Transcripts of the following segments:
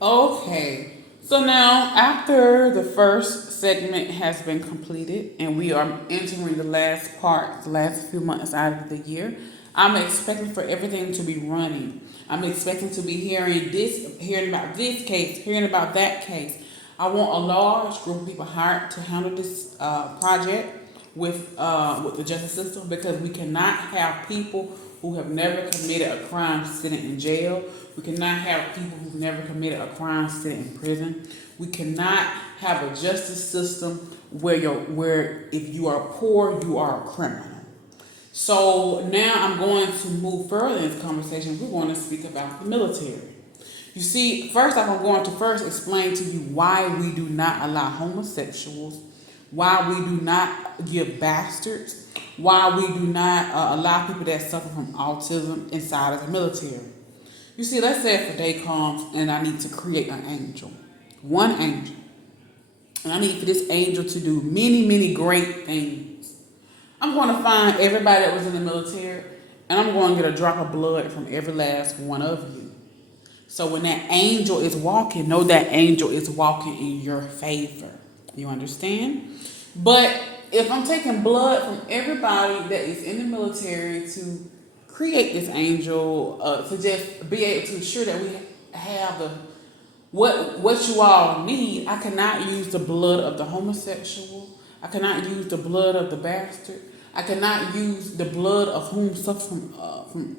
Okay, so now after the first segment has been completed and we are entering the last part, the last few months out of the year, I'm expecting for everything to be running. I'm expecting to be hearing about this case, hearing about that case. I want a large group of people hired to handle this project with the justice system because we cannot have people who have never committed a crime sitting in jail. We cannot have people who've never committed a crime sitting in prison. We cannot have a justice system where if you are poor, you are a criminal. So now I'm going to move further in this conversation. We're going to speak about the military. You see, first off, I'm going to first explain to you why we do not allow homosexuals, why we do not give bastards, why we do not allow people that suffer from autism inside of the military. You see, let's say if a day comes and I need to create an angel, one angel, and I need for this angel to do many, many great things. I'm going to find everybody that was in the military, and I'm going to get a drop of blood from every last one of you. So when that angel is walking, know that angel is walking in your favor. You understand? But if I'm taking blood from everybody that is in the military to create this angel, to just be able to ensure that we have the what you all need, I cannot use the blood of the homosexual. I cannot use the blood of the bastard. I cannot use the blood of whom suffers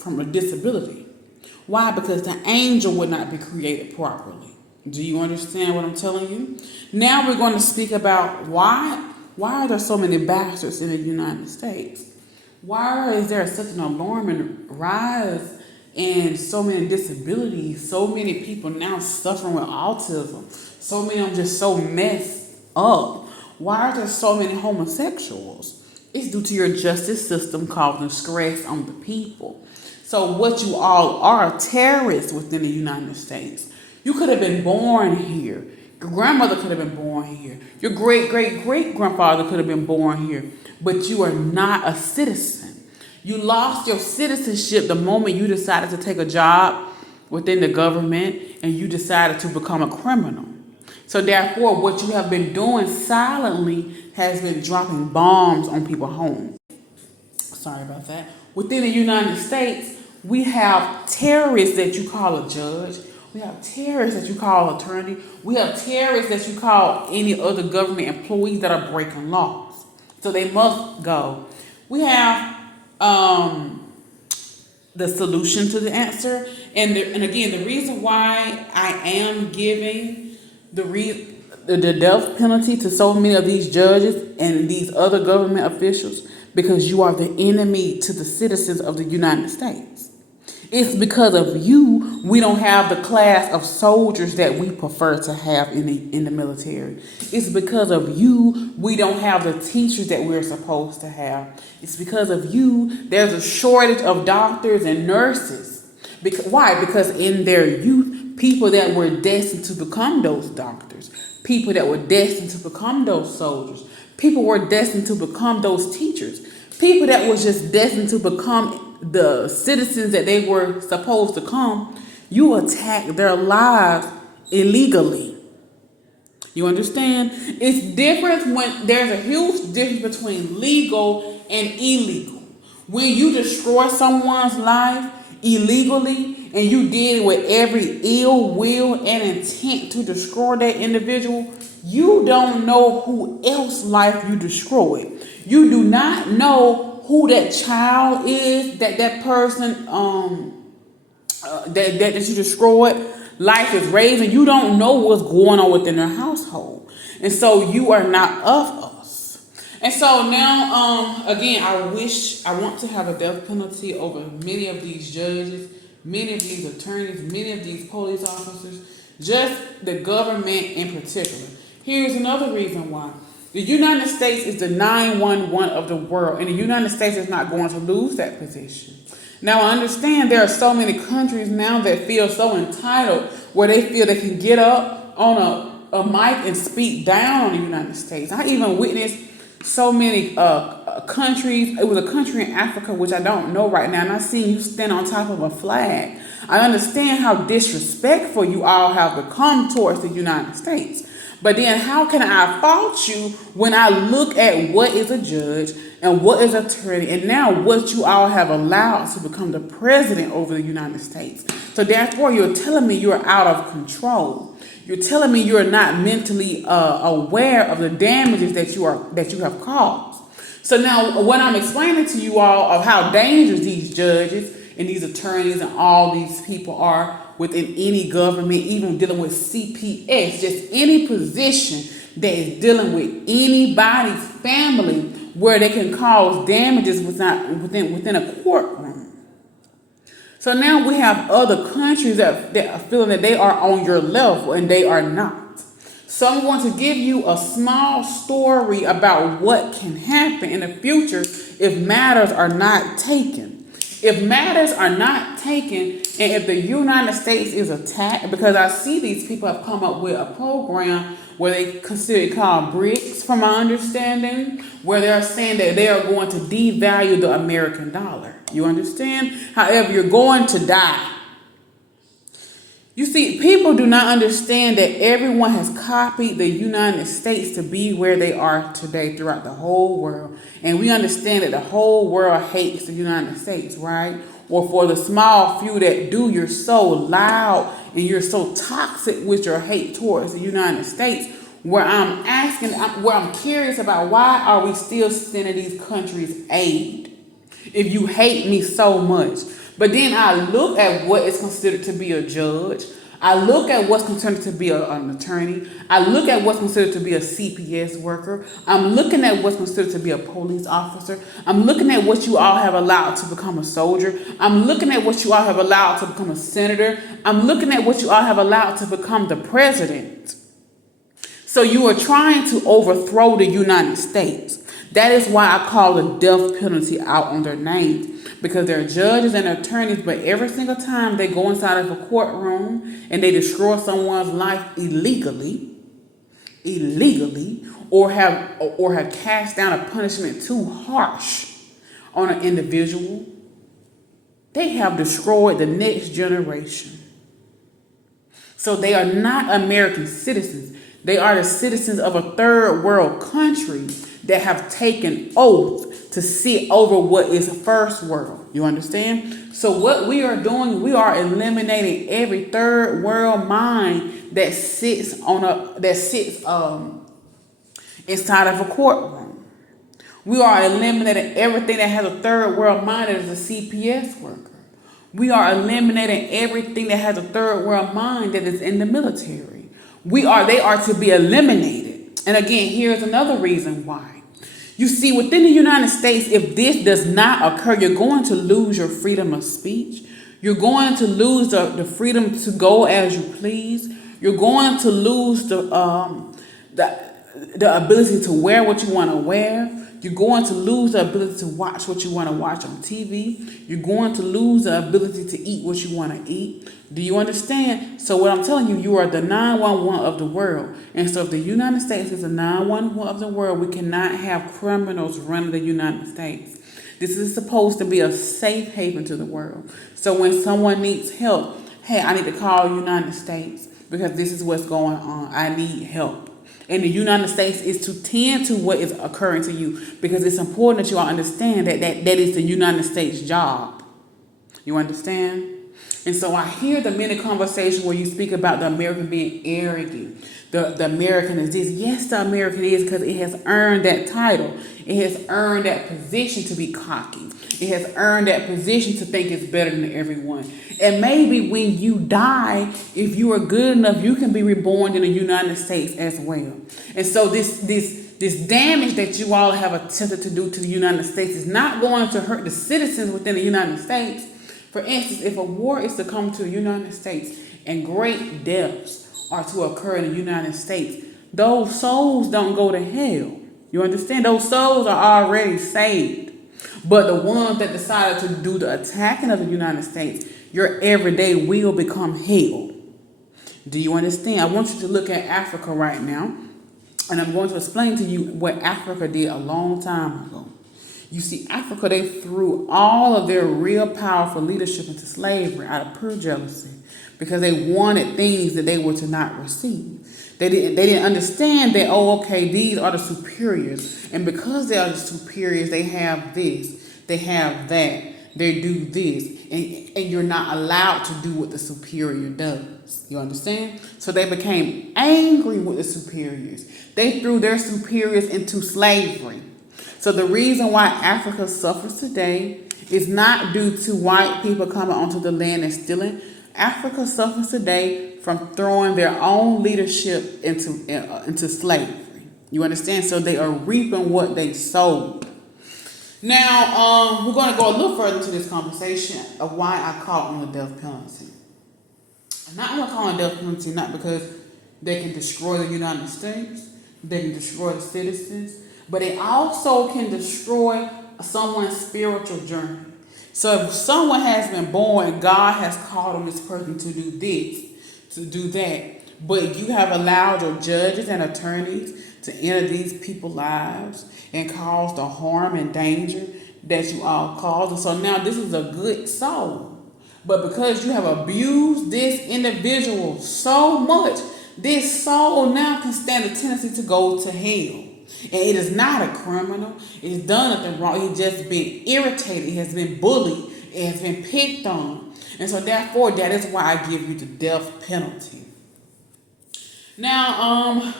from a disability. Why? Because the angel would not be created properly. Do you understand what I'm telling you? Now we're going to speak about why are there so many bastards in the United States? Why is there such an alarming rise in so many disabilities? So many people now suffering with autism. So many of them just so messed up. Why are there so many homosexuals? It's due to your justice system causing stress on the people. So what you all are terrorists within the United States. You could have been born here. Your grandmother could have been born here. Your great great great grandfather could have been born here. But you are not a citizen. You lost your citizenship the moment you decided to take a job within the government and you decided to become a criminal. So therefore, what you have been doing silently has been dropping bombs on people's homes. Sorry about that. Within the United States, we have terrorists that you call a judge. We have terrorists that you call attorney. We have terrorists that you call any other government employees that are breaking laws. So they must go. We have the solution to the answer. And again, the reason why I am giving the death penalty to so many of these judges and these other government officials because you are the enemy to the citizens of the United States. It's because of you we don't have the class of soldiers that we prefer to have in the military. It's because of you we don't have the teachers that we're supposed to have. It's because of you there's a shortage of doctors and nurses. Why? Because in their youth, people that were destined to become those doctors, people that were destined to become those soldiers, people were destined to become those teachers, people that was just destined to become the citizens that they were supposed to come, you attack their lives illegally. You understand? It's different when there's a huge difference between legal and illegal. When you destroy someone's life illegally and you did it with every ill will and intent to destroy that individual, you don't know who else's life you destroyed. You do not know who that child is that person that you destroyed life is raising. You don't know what's going on within their household, and so you are not of us. And so now, again, I want to have a death penalty over many of these judges, many of these attorneys, many of these police officers, just the government in particular. Here's another reason why. The United States is the 911 of the world, and the United States is not going to lose that position. Now, I understand there are so many countries now that feel so entitled where they feel they can get up on a mic and speak down on the United States. I even witnessed so many countries. It was a country in Africa, which I don't know right now, and I seen you stand on top of a flag. I understand how disrespectful you all have become towards the United States. But then how can I fault you when I look at what is a judge and what is an attorney and now what you all have allowed to become the president over the United States? So therefore you're telling me you're out of control. You're telling me you're not mentally aware of the damages that you have caused. So now what I'm explaining to you all of how dangerous these judges and these attorneys and all these people are within any government, even dealing with CPS, just any position that is dealing with anybody's family where they can cause damages within a courtroom. So now we have other countries that are feeling that they are on your level and they are not. So I'm going to give you a small story about what can happen in the future if matters are not taken. If matters are not taken, and if the United States is attacked, because I see these people have come up with a program where they consider it called BRICS, from my understanding, where they're saying that they are going to devalue the American dollar. You understand? However, you're going to die. You see, people do not understand that everyone has copied the United States to be where they are today throughout the whole world. And we understand that the whole world hates the United States, right? Or for the small few that do, you're so loud and you're so toxic with your hate towards the United States, where I'm curious about why are we still sending these countries aid if you hate me so much? But then I look at what is considered to be a judge. I look at what's considered to be an attorney. I look at what's considered to be a CPS worker. I'm looking at what's considered to be a police officer. I'm looking at what you all have allowed to become a soldier. I'm looking at what you all have allowed to become a senator. I'm looking at what you all have allowed to become the president. So you are trying to overthrow the United States. That is why I call the death penalty out on their names. Because they're judges and attorneys, but every single time they go inside of a courtroom and they destroy someone's life illegally, or have cast down a punishment too harsh on an individual, they have destroyed the next generation. So they are not American citizens. They are the citizens of a third world country that have taken oath to sit over what is first world. You understand? So what we are doing, we are eliminating every third world mind that sits inside of a courtroom. We are eliminating everything that has a third world mind that is a CPS worker. We are eliminating everything that has a third world mind that is in the military. They are to be eliminated. And again, here's another reason why. You see, within the United States, if this does not occur, you're going to lose your freedom of speech. You're going to lose the freedom to go as you please. You're going to lose the ability to wear what you want to wear. You're going to lose the ability to watch what you want to watch on TV. You're going to lose the ability to eat what you want to eat. Do you understand? So what I'm telling you, you are the 911 of the world. And so if the United States is the 911 of the world, we cannot have criminals running the United States. This is supposed to be a safe haven to the world. So when someone needs help, hey, I need to call United States because this is what's going on. I need help. And the United States is to tend to what is occurring to you, because it's important that you all understand that is the United States job. You understand? And so I hear the many conversations where you speak about the American being arrogant. The American is this. Yes, the American is, because it has earned that title. It has earned that position to be cocky. It has earned that position to think it's better than everyone. And maybe when you die, if you are good enough, you can be reborn in the United States as well. And so this damage that you all have attempted to do to the United States is not going to hurt the citizens within the United States. For instance, if a war is to come to the United States and great deaths are to occur in the United States, those souls don't go to hell. You understand? Those souls are already saved. But the ones that decided to do the attacking of the United States, your everyday will become hell. Do you understand? I want you to look at Africa right now. And I'm going to explain to you what Africa did a long time ago. You see, Africa, they threw all of their real powerful leadership into slavery out of pure jealousy because they wanted things that they were to not receive. They didn't understand that, oh, okay, these are the superiors. And because they are the superiors, they have this, they have that, they do this. And you're not allowed to do what the superior does. You understand? So they became angry with the superiors. They threw their superiors into slavery. So the reason why Africa suffers today is not due to white people coming onto the land and stealing. Africa suffers today from throwing their own leadership into slavery. You understand? So they are reaping what they sowed. Now, we're going to go a little further into this conversation of why I call on the death penalty. I'm not only calling death penalty not because they can destroy the United States, they can destroy the citizens, but it also can destroy someone's spiritual journey. So if someone has been born, God has called on this person to do this, to do that, but you have allowed your judges and attorneys to enter these people's lives and cause the harm and danger that you all caused. And so now this is a good soul. But because you have abused this individual so much, this soul now can stand a tendency to go to hell. And it is not a criminal. It's done nothing wrong. It's just been irritated. It has been bullied. It has been picked on. And so therefore, that is why I give you the death penalty. Now,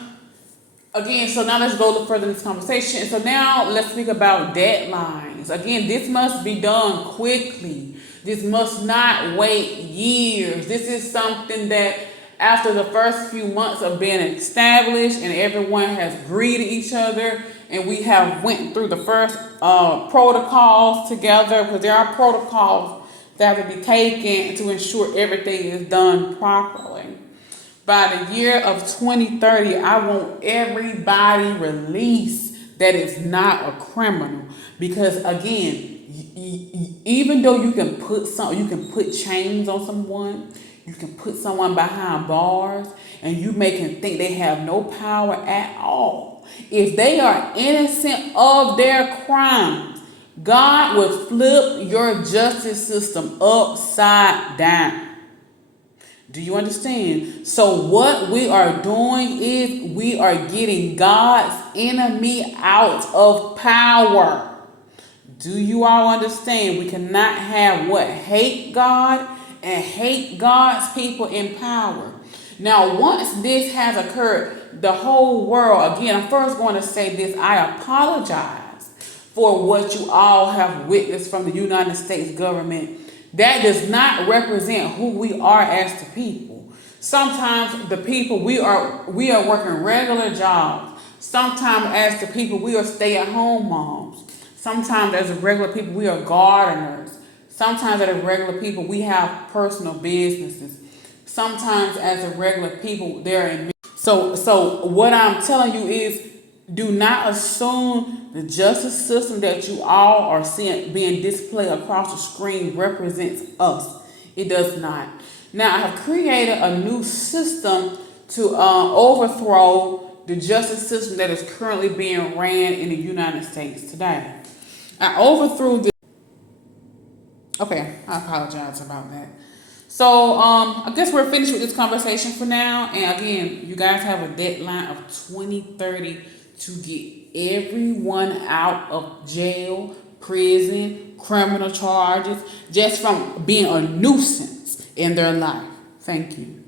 again, so now let's go a little further in this conversation. So now let's speak about deadlines. Again, this must be done quickly. This must not wait years. This is something that after the first few months of being established and everyone has greeted each other and we have went through the first protocols together, because there are protocols that have to be taken to ensure everything is done properly. By the year of 2030, I want everybody released that is not a criminal. Because again, even though you can put chains on someone, you can put someone behind bars, and you make them think they have no power at all. If they are innocent of their crimes, God will flip your justice system upside down. Do you understand? So what we are doing is we are getting God's enemy out of power. Do you all understand? We cannot have what? Hate God and hate God's people in power. Now, once this has occurred, the whole world, again, I'm first going to say this, I apologize for what you all have witnessed from the United States government. That does not represent who we are as the people. Sometimes the people, we are working regular jobs. Sometimes as the people, we are stay-at-home moms. Sometimes as a regular people, we are gardeners. Sometimes as a regular people, we have personal businesses. Sometimes as a regular people, they're in. So what I'm telling you is, do not assume the justice system that you all are seeing being displayed across the screen represents us. It does not. Now, I have created a new system to overthrow the justice system that is currently being ran in the United States today. I overthrew this. Okay, I apologize about that. So I guess we're finished with this conversation for now. And again, you guys have a deadline of 2030 to get everyone out of jail, prison, criminal charges, just from being a nuisance in their life. Thank you.